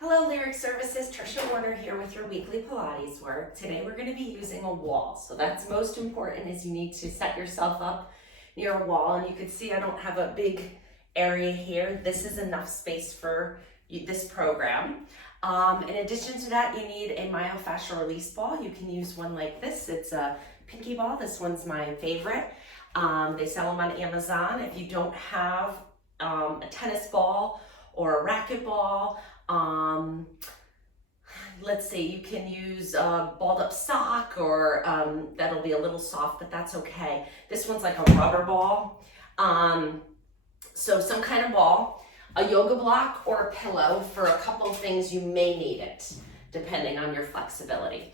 Hello, Lyric Services. Trisha Warner here with your weekly Pilates work. Today we're going to be using a wall. So that's most important is you need to set yourself up near a wall. And you can see I don't have a big area here. This is enough space for this program. In addition to that, you need a myofascial release ball. You can use one like this. It's a pinky ball. This one's my favorite. They sell them on Amazon. If you don't have a tennis ball or a racquetball, let's say you can use a balled up sock or that'll be a little soft, but that's okay. This one's like a rubber ball. So some kind of ball, a yoga block or a pillow. For a couple of things you may need it depending on your flexibility.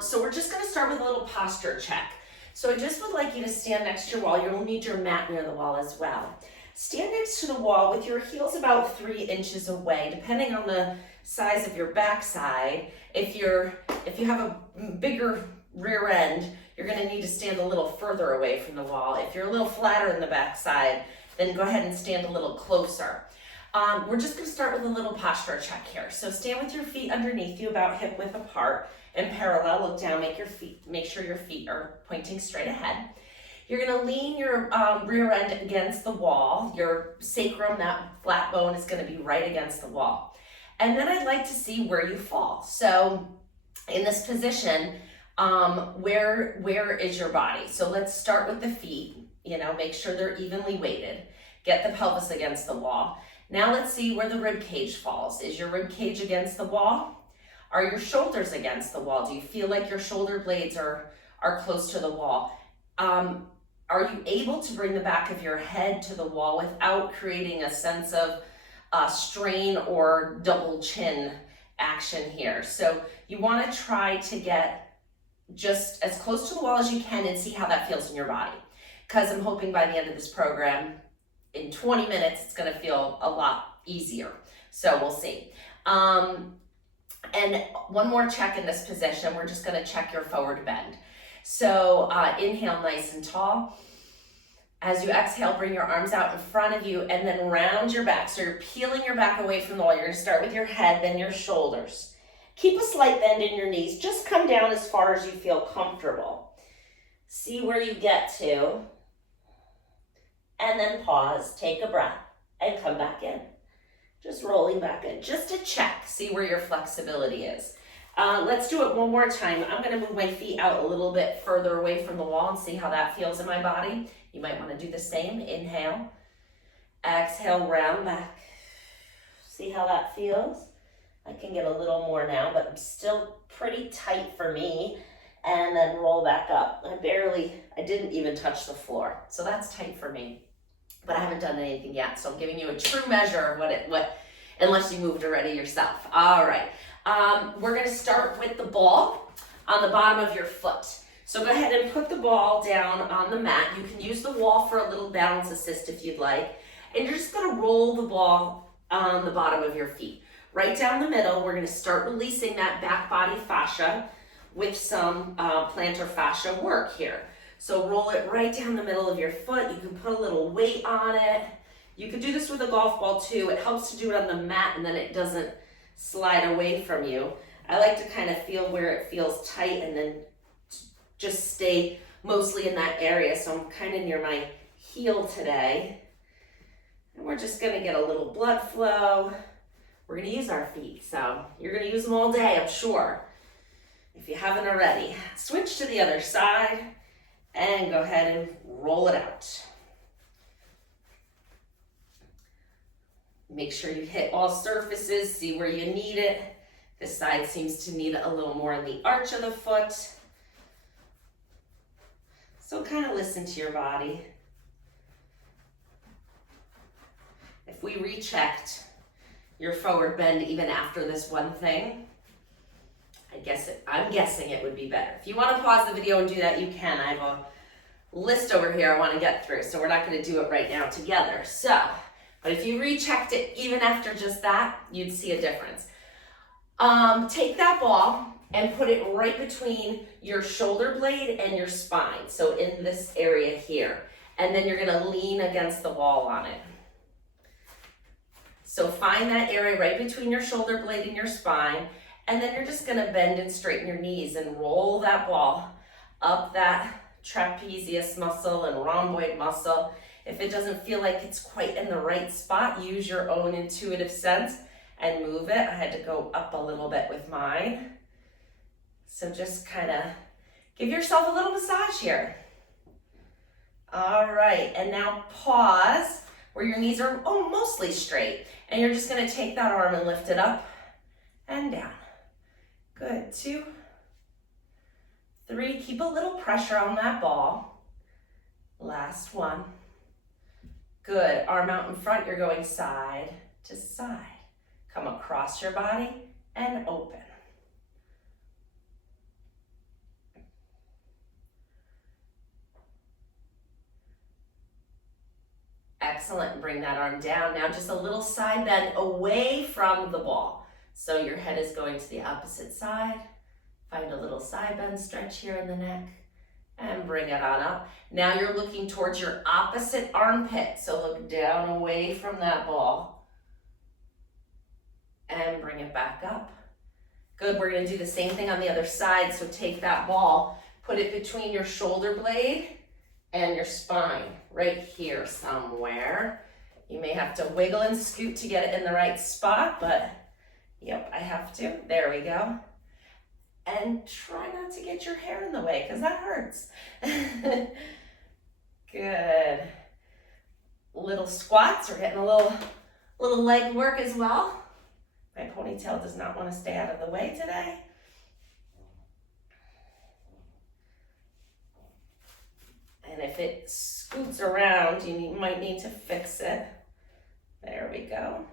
So we're just going to start with a little posture check. So I just would like you to stand next to your wall. You'll need your mat near the wall as well. Stand next to the wall with your heels about 3 inches away, depending on the size of your backside. If you have a bigger rear end, you're going to need to stand a little further away from the wall. If you're a little flatter in the backside, then go ahead and stand a little closer. We're just going to start with a little posture check here. So stand with your feet underneath you, about hip width apart and parallel. Look down, make sure your feet are pointing straight ahead. You're going to lean your rear end against the wall. Your sacrum, that flat bone, is going to be right against the wall. And then I'd like to see where you fall. So in this position, where is your body? So let's start with the feet. Make sure they're evenly weighted. Get the pelvis against the wall. Now let's see where the rib cage falls. Is your rib cage against the wall? Are your shoulders against the wall? Do you feel like your shoulder blades are close to the wall? Are you able to bring the back of your head to the wall without creating a sense of strain or double chin action here? So you want to try to get just as close to the wall as you can and see how that feels in your body. Because I'm hoping by the end of this program, in 20 minutes, it's going to feel a lot easier. So we'll see. And one more check in this position. We're just going to check your forward bend. So inhale nice and tall. As you exhale, bring your arms out in front of you and then round your back. So you're peeling your back away from the wall. You're going to start with your head, then your shoulders. Keep a slight bend in your knees. Just come down as far as you feel comfortable. See where you get to. And then pause, take a breath, and come back in. Just rolling back in, just to check, see where your flexibility is. Let's do it one more time. I'm going to move my feet out a little bit further away from the wall and see how that feels in my body. You might want to do the same. Inhale, exhale, round back. See how that feels? I can get a little more now, but I'm still pretty tight for me. And then roll back up. I didn't even touch the floor. So that's tight for me. But I haven't done anything yet. So I'm giving you a true measure of what unless you moved already yourself. All right. We're going to start with the ball on the bottom of your foot. So go ahead and put the ball down on the mat. You can use the wall for a little balance assist if you'd like. And you're just going to roll the ball on the bottom of your feet. Right down the middle, we're going to start releasing that back body fascia with some plantar fascia work here. So roll it right down the middle of your foot. You can put a little weight on it. You could do this with a golf ball too. It helps to do it on the mat and then it doesn't slide away from you. I like to kind of feel where it feels tight and then just stay mostly in that area. So I'm kind of near my heel today. And we're just going to get a little blood flow. We're going to use our feet. So you're going to use them all day, I'm sure, if you haven't already. Switch to the other side and go ahead and roll it out. Make sure you hit all surfaces, see where you need it. This side seems to need a little more in the arch of the foot. So kind of listen to your body. If we rechecked your forward bend even after this one thing, I'm guessing it would be better. If you want to pause the video and do that, you can. I have a list over here I want to get through, so we're not going to do it right now together. But if you rechecked it even after just that, you'd see a difference. Take that ball and put it right between your shoulder blade and your spine. So in this area here. And then you're going to lean against the wall on it. So find that area right between your shoulder blade and your spine, and then you're just gonna bend and straighten your knees and roll that ball up that trapezius muscle and rhomboid muscle. If it doesn't feel like it's quite in the right spot, use your own intuitive sense and move it. I had to go up a little bit with mine. So just kind of give yourself a little massage here. All right, and now pause where your knees are mostly straight. And you're just gonna take that arm and lift it up and down. Good, 2, 3, keep a little pressure on that ball. Last one. Good, arm out in front, you're going side to side. Come across your body and open. Excellent, bring that arm down. Now just a little side bend away from the ball. So your head is going to the opposite side. Find a little side bend stretch here in the neck and bring it on up. Now you're looking towards your opposite armpit. So look down away from that ball and bring it back up. Good, we're gonna do the same thing on the other side. So take that ball, put it between your shoulder blade and your spine, right here somewhere. You may have to wiggle and scoot to get it in the right spot, but yep, I have to. There we go. And try not to get your hair in the way, because that hurts. Good. Little squats. We're getting a little leg work as well. My ponytail does not want to stay out of the way today. And if it scoots around, you might need to fix it. There we go.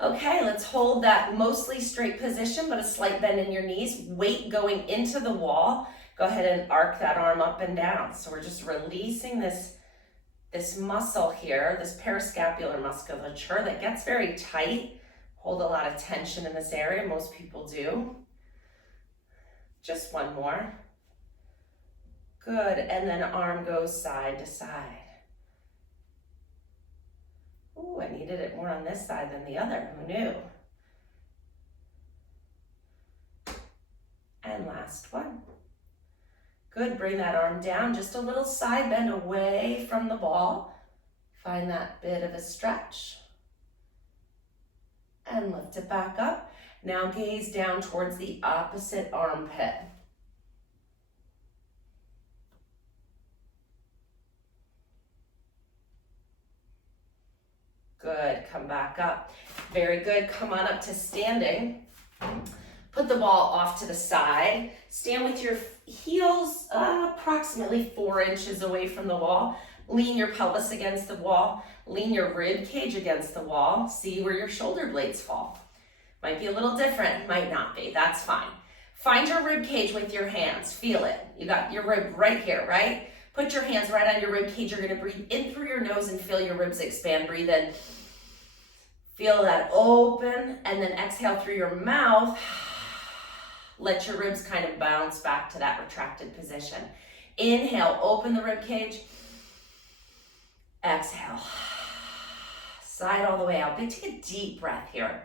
Okay, let's hold that mostly straight position, but a slight bend in your knees. Weight going into the wall. Go ahead and arc that arm up and down. So we're just releasing this muscle here, this parascapular musculature that gets very tight. Hold a lot of tension in this area. Most people do. Just one more. Good, and then arm goes side to side. Ooh, I needed it more on this side than the other, who knew? And last one. Good, bring that arm down, just a little side bend away from the ball. Find that bit of a stretch. And lift it back up. Now gaze down towards the opposite armpit. Good, come back up. Very good, come on up to standing. Put the ball off to the side. Stand with your heels approximately 4 inches away from the wall. Lean your pelvis against the wall. Lean your rib cage against the wall. See where your shoulder blades fall. Might be a little different, might not be, that's fine. Find your rib cage with your hands, feel it. You got your rib right here, right? Put your hands right on your rib cage. You're gonna breathe in through your nose and feel your ribs expand. Breathe in. Feel that open, and then exhale through your mouth. Let your ribs kind of bounce back to that retracted position. Inhale, open the rib cage. Exhale. Side all the way out. Take a deep breath here.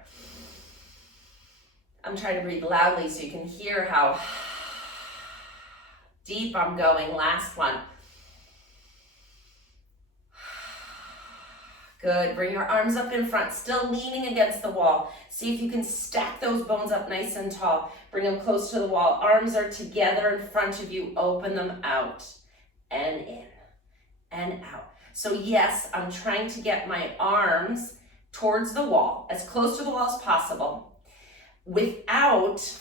I'm trying to breathe loudly so you can hear how deep I'm going. Last one. Good, bring your arms up in front, still leaning against the wall. See if you can stack those bones up nice and tall. Bring them close to the wall. Arms are together in front of you. Open them out and in and out. So yes, I'm trying to get my arms towards the wall, as close to the wall as possible, without,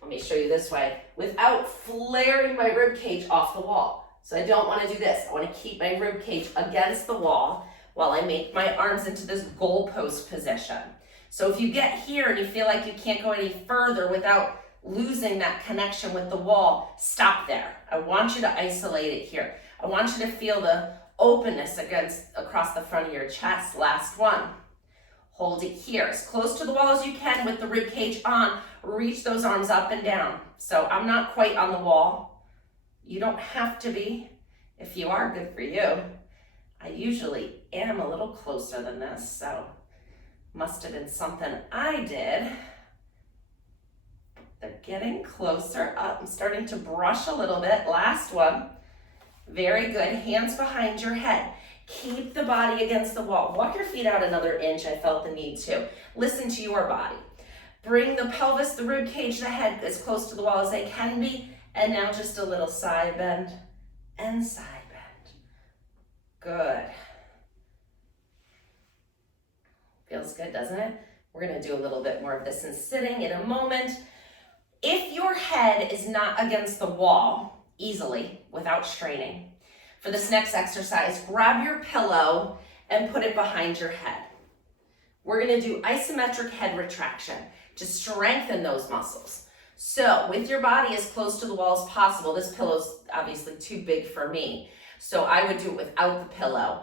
let me show you this way, without flaring my rib cage off the wall. So I don't want to do this. I want to keep my rib cage against the wall while I make my arms into this goalpost position. So if you get here and you feel like you can't go any further without losing that connection with the wall, stop there. I want you to isolate it here. I want you to feel the openness across the front of your chest. Last one. Hold it here, as close to the wall as you can with the rib cage on. Reach those arms up and down. So I'm not quite on the wall. You don't have to be. If you are, good for you. I usually am a little closer than this, so Must have been something I did. They're getting closer up. I'm starting to brush a little bit. Last one. Very good. Hands behind your head. Keep the body against the wall. Walk your feet out another inch. I felt the need to. Listen to your body. Bring the pelvis, the rib cage, the head as close to the wall as they can be. And now just a little side bend and side bend. Good. Feels good, doesn't it? We're going to do a little bit more of this in sitting in a moment. If your head is not against the wall easily without straining, for this next exercise, grab your pillow and put it behind your head. We're going to do isometric head retraction to strengthen those muscles. So with your body as close to the wall as possible, this pillow's obviously too big for me, so I would do it without the pillow.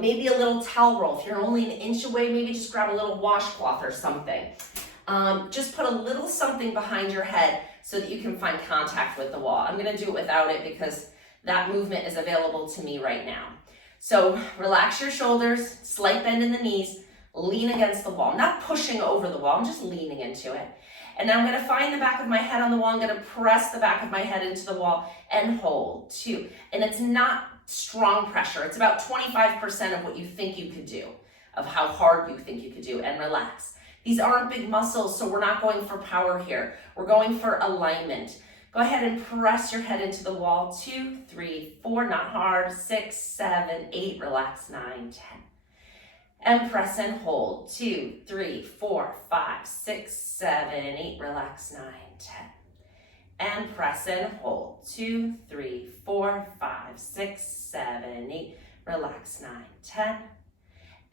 Maybe a little towel roll. If you're only an inch away, maybe just grab a little washcloth or something. Just put a little something behind your head so that you can find contact with the wall. I'm going to do it without it because that movement is available to me right now. So relax your shoulders, slight bend in the knees, lean against the wall. Not pushing over the wall, I'm just leaning into it. And now I'm going to find the back of my head on the wall. I'm going to press the back of my head into the wall and hold. 2. And it's not strong pressure. It's about 25% of what you think you could do, of how hard you think you could do, and relax. These aren't big muscles, so we're not going for power here. We're going for alignment. Go ahead and press your head into the wall. 2, 3, 4, not hard. 6, 7, 8, relax. 9, 10. And press and hold. 2, 3, 4, 5, 6, 7, 8, relax. 9, 10. And press and hold. 2, 3, 4, 5, 6, 7, 8, relax. 9, 10.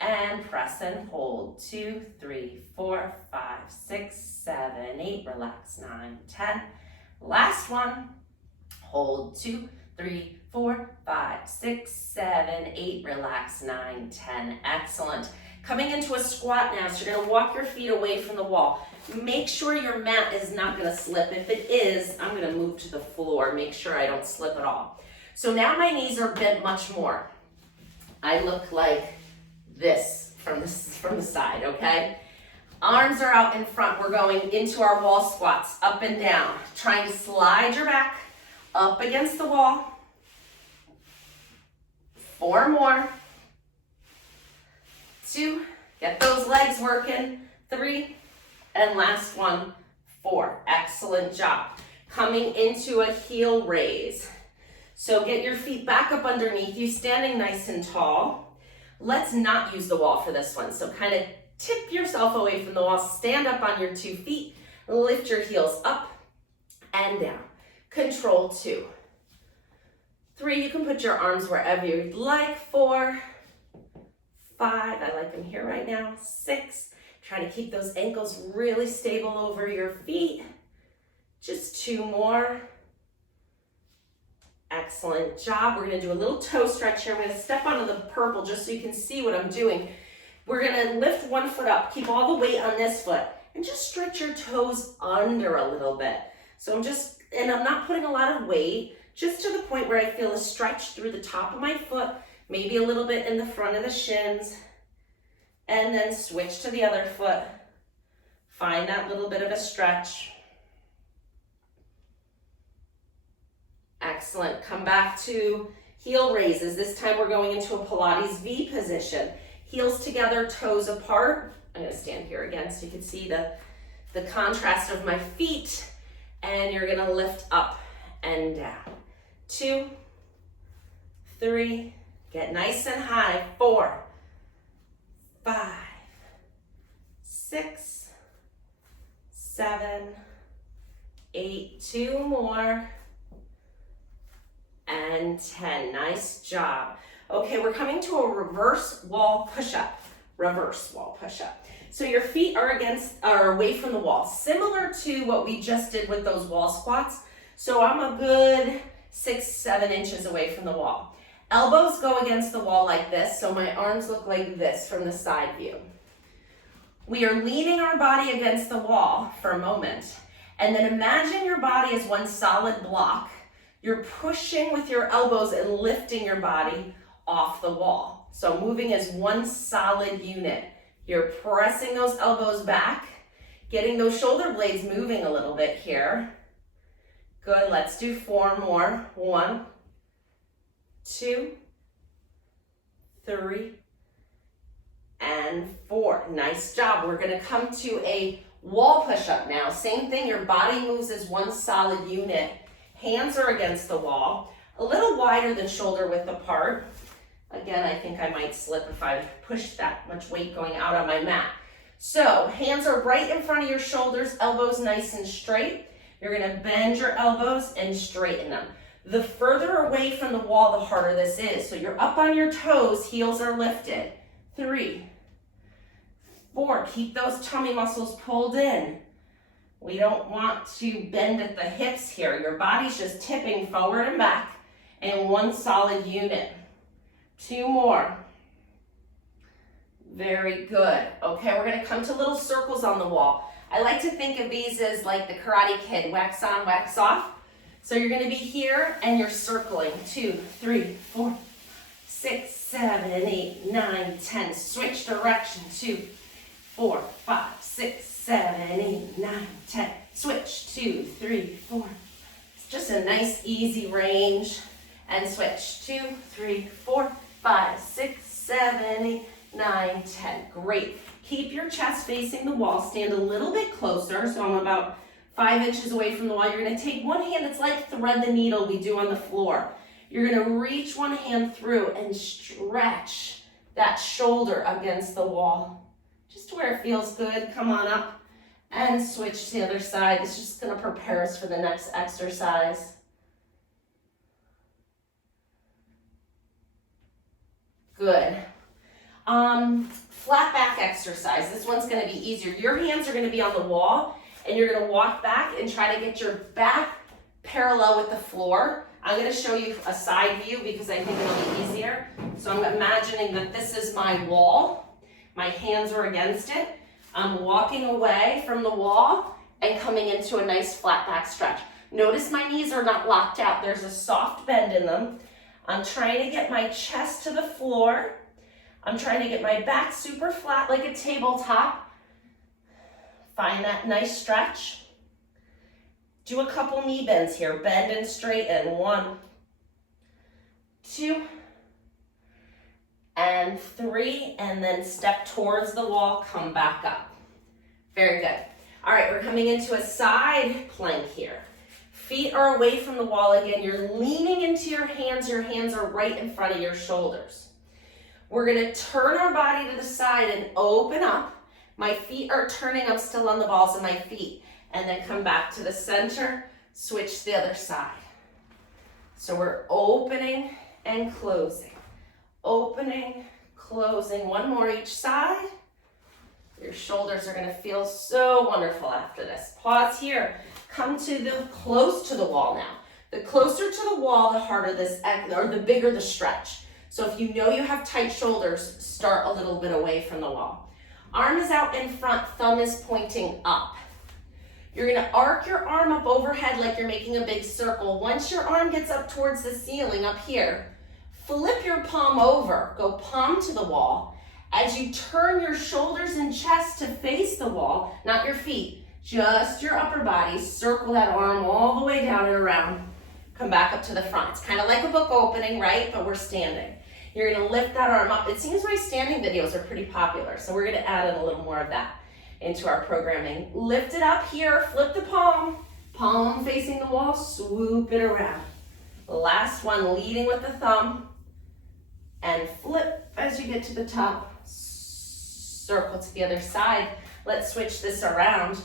And press and hold. 2, 3, 4, 5, 6, 7, 8, relax. 9, 10. Last one. Hold. 2, 3, 4, 5, 6, 7, 8, relax. 9, 10. Excellent. Coming into a squat now, so you're going to walk your feet away from the wall. Make sure your mat is not going to slip. If it is, I'm going to move to the floor. Make sure I don't slip at all. So now my knees are bent much more. I look like this from the side, okay? Arms are out in front. We're going into our wall squats, up and down. Trying to slide your back up against the wall. 4 more. 2, get those legs working. 3, and last one, 4. Excellent job. Coming into a heel raise. So get your feet back up underneath you, standing nice and tall. Let's not use the wall for this one. So kind of tip yourself away from the wall, stand up on your 2 feet, lift your heels up and down. Control 2. 3, you can put your arms wherever you'd like. 4, 5, I like them here right now. 6, trying to keep those ankles really stable over your feet. Just 2 more. Excellent job. We're going to do a little toe stretch here. I'm going to step onto the purple just so you can see what I'm doing. We're going to lift one foot up, keep all the weight on this foot, and just stretch your toes under a little bit. So I'm not putting a lot of weight, just to the point where I feel a stretch through the top of my foot, maybe a little bit in the front of the shins, and then switch to the other foot. Find that little bit of a stretch. Excellent. Come back to heel raises. This time we're going into a Pilates V position. Heels together, toes apart. I'm going to stand here again so you can see the contrast of my feet. And you're going to lift up and down. 2, 3, get nice and high. 4, 5, 6, 7, 8, 2 more. And 10. Nice job. Okay, we're coming to a reverse wall push-up. Reverse wall push-up. So your feet are away from the wall, similar to what we just did with those wall squats. So I'm a good 6, 7 inches away from the wall. Elbows go against the wall like this, so my arms look like this from the side view. We are leaning our body against the wall for a moment, and then imagine your body as one solid block. You're pushing with your elbows and lifting your body off the wall. So moving as one solid unit. You're pressing those elbows back, getting those shoulder blades moving a little bit here. Good, let's do 4 more. 1, 2, 3, and 4. Nice job. We're gonna come to a wall push-up now. Same thing, your body moves as one solid unit. Hands are against the wall, a little wider than shoulder width apart. Again, I think I might slip if I push that much weight going out on my mat. So hands are right in front of your shoulders, elbows nice and straight. You're gonna bend your elbows and straighten them. The further away from the wall, the harder this is. So you're up on your toes, heels are lifted. 3, 4, keep those tummy muscles pulled in. We don't want to bend at the hips here. Your body's just tipping forward and back in one solid unit. 2 more. Very good. Okay, we're gonna come to little circles on the wall. I like to think of these as like the Karate Kid, wax on, wax off. So you're gonna be here and you're circling. 2, 3, 4, 6, 7, 8, 9, 10. Switch direction. 2, 4, 5, 6, 7, 8, 9, 10. Switch. 2, 3, 4. It's just a nice easy range. And switch. 2, 3, 4, 5, 6, 7, 8, 9, 10. Great. Keep your chest facing the wall. Stand a little bit closer. So I'm about 5 inches away from the wall. You're going to take one hand. It's like thread the needle we do on the floor. You're going to reach one hand through and stretch that shoulder against the wall. Just to where it feels good. Come on up and switch to the other side. It's just going to prepare us for the next exercise. Good. Flat back exercise. This one's going to be easier. Your hands are going to be on the wall and you're going to walk back and try to get your back parallel with the floor. I'm going to show you a side view because I think it'll be easier. So I'm imagining that this is my wall. My hands are against it. I'm walking away from the wall and coming into a nice flat back stretch. Notice my knees are not locked out. There's a soft bend in them. I'm trying to get my chest to the floor. I'm trying to get my back super flat like a tabletop. Find that nice stretch. Do a couple knee bends here. Bend and straighten. 1, 2, and 3. And then step towards the wall. Come back up. Very good. All right, we're coming into a side plank here. Feet are away from the wall again. You're leaning into your hands. Your hands are right in front of your shoulders. We're going to turn our body to the side and open up. My feet are turning. I'm still on the balls of my feet. And then come back to the center. Switch to the other side. So we're opening and closing. Opening, closing. 1 more each side. Your shoulders are going to feel so wonderful after this. Pause here. Come to the close to the wall now. The closer to the wall, the harder this, or the bigger the stretch. So if you know you have tight shoulders, start a little bit away from the wall. Arm is out in front, thumb is pointing up. You're gonna arc your arm up overhead like you're making a big circle. Once your arm gets up towards the ceiling up here, flip your palm over, go palm to the wall. As you turn your shoulders and chest to face the wall, not your feet, just your upper body, circle that arm all the way down and around. Come back up to the front. It's kind of like a book opening, right? But we're standing. You're gonna lift that arm up. It seems my standing videos are pretty popular, so we're gonna add in a little more of that into our programming. Lift it up here, flip the palm, palm facing the wall, swoop it around. Last one, leading with the thumb, and flip as you get to the top, circle to the other side. Let's switch this around.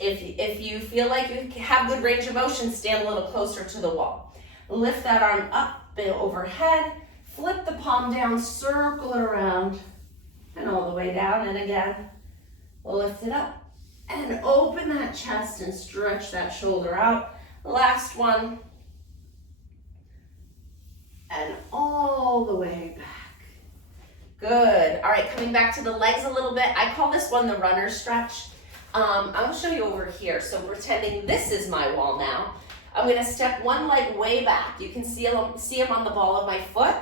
If you feel like you have good range of motion, stand a little closer to the wall. Lift that arm up and overhead, flip the palm down, circle it around, and all the way down, and again, lift it up, and open that chest and stretch that shoulder out. Last one, and all the way back. Good. All right, coming back to the legs a little bit. I call this one the runner stretch. I'll show you over here. So pretending this is my wall now. I'm gonna step one leg way back. You can see him on the ball of my foot.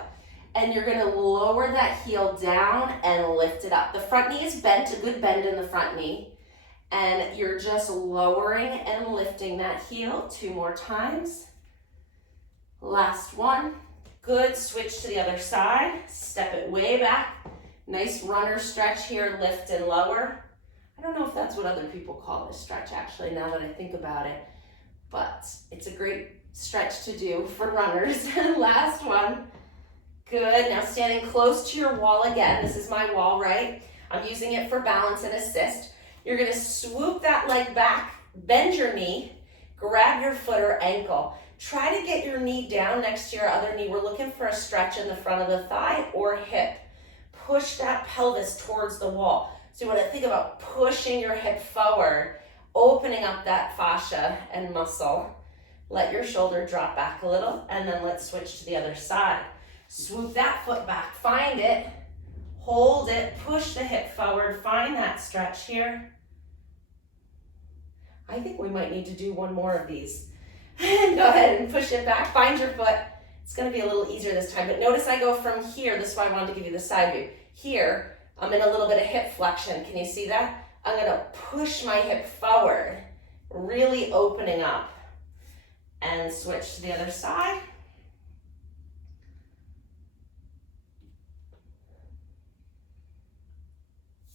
and you're gonna lower that heel down and lift it up. The front knee is bent, a good bend in the front knee. And you're just lowering and lifting that heel 2 more times. Last one. Good, switch to the other side. Step it way back. Nice runner stretch here, lift and lower. I don't know if that's what other people call this stretch actually, now that I think about it. But it's a great stretch to do for runners. Last one. Good, now standing close to your wall again. This is my wall, right? I'm using it for balance and assist. You're gonna swoop that leg back, bend your knee, grab your foot or ankle. Try to get your knee down next to your other knee. We're looking for a stretch in the front of the thigh or hip. Push that pelvis towards the wall. So you wanna think about pushing your hip forward, opening up that fascia and muscle. Let your shoulder drop back a little, and then let's switch to the other side. Swoop that foot back, find it, hold it, push the hip forward, find that stretch here. I think we might need to do one more of these. Go ahead and push it back, find your foot. It's gonna be a little easier this time, but notice I go from here, this is why I wanted to give you the side view. Here, I'm in a little bit of hip flexion, can you see that? I'm gonna push my hip forward, really opening up, and switch to the other side.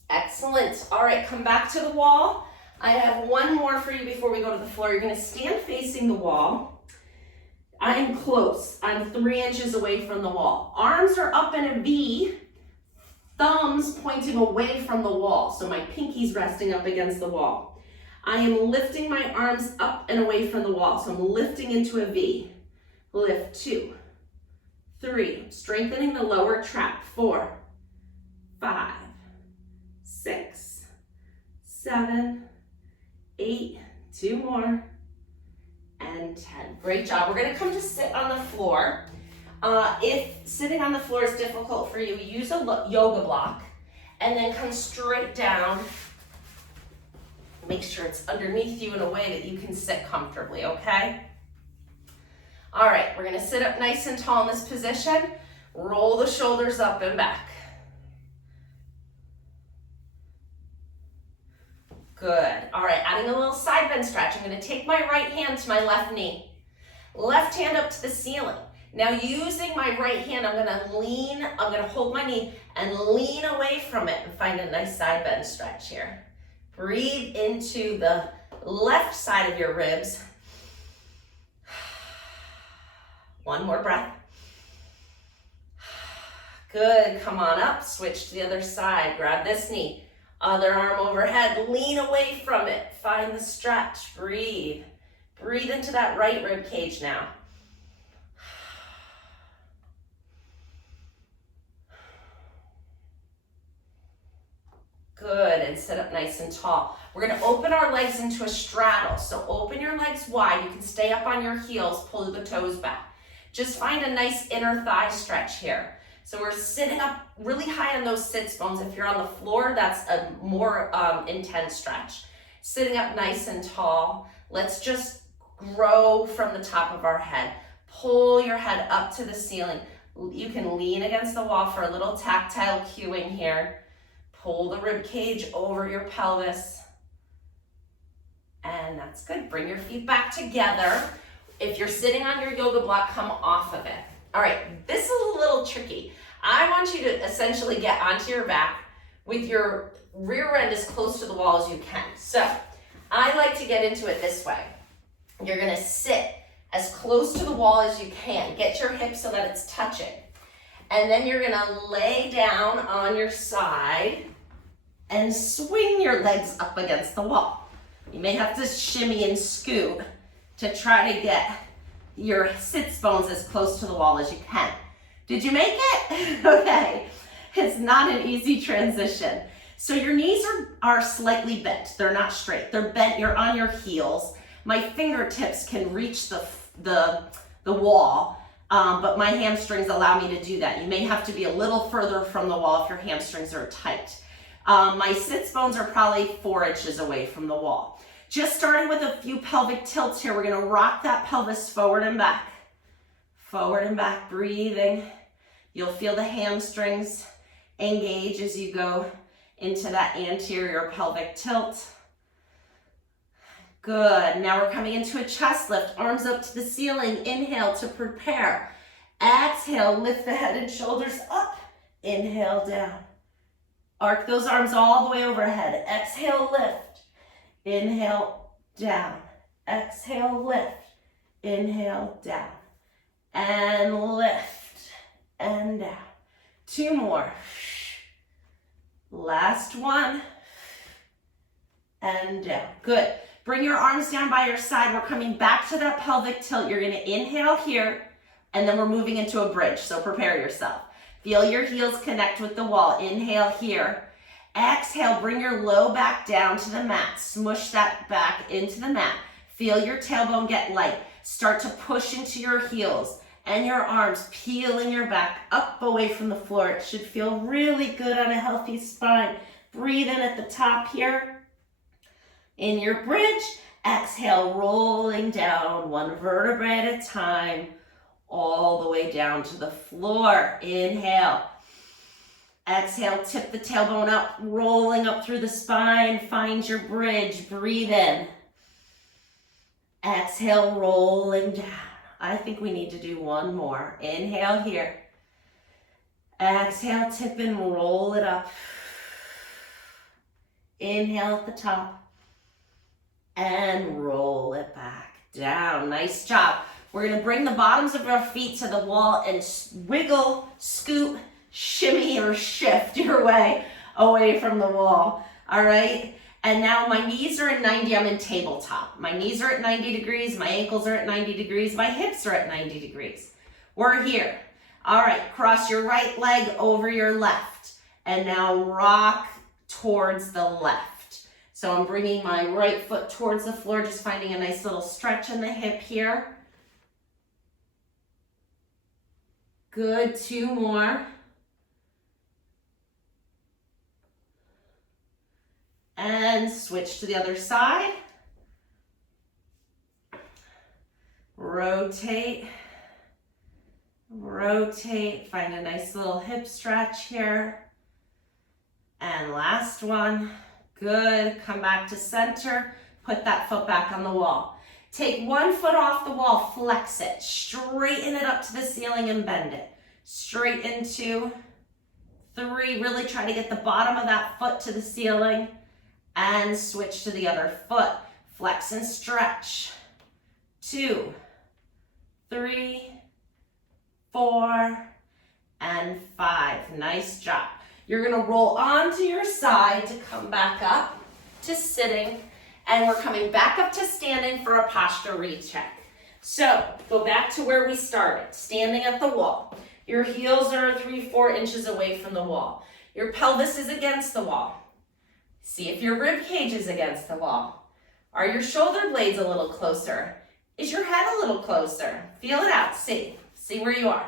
Excellent, all right, come back to the wall. I have one more for you before we go to the floor. You're gonna stand facing the wall. I am close, I'm 3 inches away from the wall. Arms are up in a V, thumbs pointing away from the wall. So my pinky's resting up against the wall. I am lifting my arms up and away from the wall. So I'm lifting into a V. Lift 2, 3, strengthening the lower trap. 4, 5, 6, 7, 8, 2 more, and 10. Great job. We're gonna come to sit on the floor. If sitting on the floor is difficult for you, use a yoga block and then come straight down. Make sure it's underneath you in a way that you can sit comfortably, okay? All right, we're gonna sit up nice and tall in this position. Roll the shoulders up and back. Good. All right, adding a little side bend stretch. I'm gonna take my right hand to my left knee. Left hand up to the ceiling. Now using my right hand, I'm gonna hold my knee and lean away from it and find a nice side bend stretch here. Breathe into the left side of your ribs. One more breath. Good, come on up, switch to the other side. Grab this knee. Other arm overhead, lean away from it. Find the stretch, breathe. Breathe into that right rib cage now. Good, and sit up nice and tall. We're gonna open our legs into a straddle. So open your legs wide. You can stay up on your heels, pull the toes back. Just find a nice inner thigh stretch here. So we're sitting up really high on those sits bones. If you're on the floor, that's a more intense stretch. Sitting up nice and tall. Let's just grow from the top of our head. Pull your head up to the ceiling. You can lean against the wall for a little tactile cueing here. Pull the rib cage over your pelvis. And that's good. Bring your feet back together. If you're sitting on your yoga block, come off of it. All right, this is a little tricky. I want you to essentially get onto your back with your rear end as close to the wall as you can. So I like to get into it this way. You're gonna sit as close to the wall as you can. Get your hips so that it's touching. And then you're gonna lay down on your side and swing your legs up against the wall. You may have to shimmy and scoot to try to get your sits bones as close to the wall as you can. Did you make it? Okay, it's not an easy transition. So your knees are slightly bent. They're not straight. They're bent, you're on your heels. My fingertips can reach the wall, but my hamstrings allow me to do that. You may have to be a little further from the wall if your hamstrings are tight. My sits bones are probably 4 inches away from the wall. Just starting with a few pelvic tilts here. We're gonna rock that pelvis forward and back, breathing. You'll feel the hamstrings engage as you go into that anterior pelvic tilt. Good. Now we're coming into a chest lift, arms up to the ceiling. Inhale to prepare. Exhale, lift the head and shoulders up. Inhale, down. Arc those arms all the way overhead. Exhale, lift. Inhale, down. Exhale, lift. Inhale, down. And lift. And down. 2 more. Last one. And down. Good. Bring your arms down by your side. We're coming back to that pelvic tilt. You're going to inhale here, and then we're moving into a bridge, so prepare yourself. Feel your heels connect with the wall. Inhale here. Exhale, bring your low back down to the mat. Smush that back into the mat. Feel your tailbone get light. Start to push into your heels and your arms, peeling your back up away from the floor. It should feel really good on a healthy spine. Breathe in at the top here. In your bridge, exhale, rolling down 1 vertebrae at a time, all the way down to the floor. Inhale. Exhale, tip the tailbone up, rolling up through the spine. Find your bridge. Breathe in. Exhale, rolling down. I think we need to do 1 more. Inhale here. Exhale, tip and roll it up. Inhale at the top. And roll it back down. Nice job. We're going to bring the bottoms of our feet to the wall and wiggle, scoot, shimmy, or shift your way away from the wall. All right? And now my knees are at 90. I'm in tabletop. My knees are at 90 degrees. My ankles are at 90 degrees. My hips are at 90 degrees. We're here. All right. Cross your right leg over your left. And now rock towards the left. So I'm bringing my right foot towards the floor, just finding a nice little stretch in the hip here. Good, 2 more. And switch to the other side. Rotate, rotate, find a nice little hip stretch here. And last one. Good, come back to center, put that foot back on the wall. Take 1 foot off the wall, flex it, straighten it up to the ceiling and bend it. Straight into 3, really try to get the bottom of that foot to the ceiling and switch to the other foot. Flex and stretch. 2, 3, 4, and 5. Nice job. You're going to roll onto your side to come back up to sitting, and we're coming back up to standing for a posture recheck. So go back to where we started, standing at the wall. Your heels are 3-4 inches away from the wall. Your pelvis is against the wall. See if your rib cage is against the wall. Are your shoulder blades a little closer? Is your head a little closer? Feel it out. See where you are.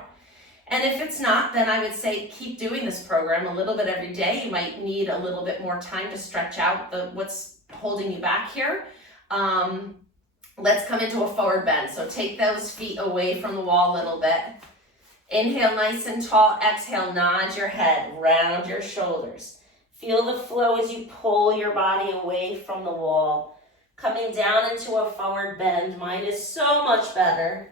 And if it's not, then I would say keep doing this program a little bit every day. You might need a little bit more time to stretch out what's holding you back here. Let's come into a forward bend. So take those feet away from the wall a little bit. Inhale nice and tall. Exhale, nod your head, round your shoulders. Feel the flow as you pull your body away from the wall. Coming down into a forward bend. Mine is so much better.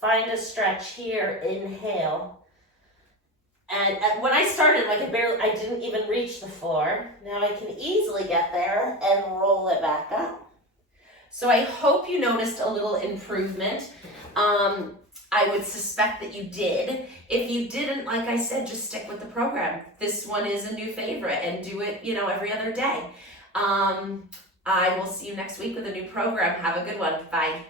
Find a stretch here. Inhale. And when I started, I didn't even reach the floor. Now I can easily get there and roll it back up. So I hope you noticed a little improvement. I would suspect that you did. If you didn't, like I said, just stick with the program. This one is a new favorite and do it, every other day. I will see you next week with a new program. Have a good one. Bye.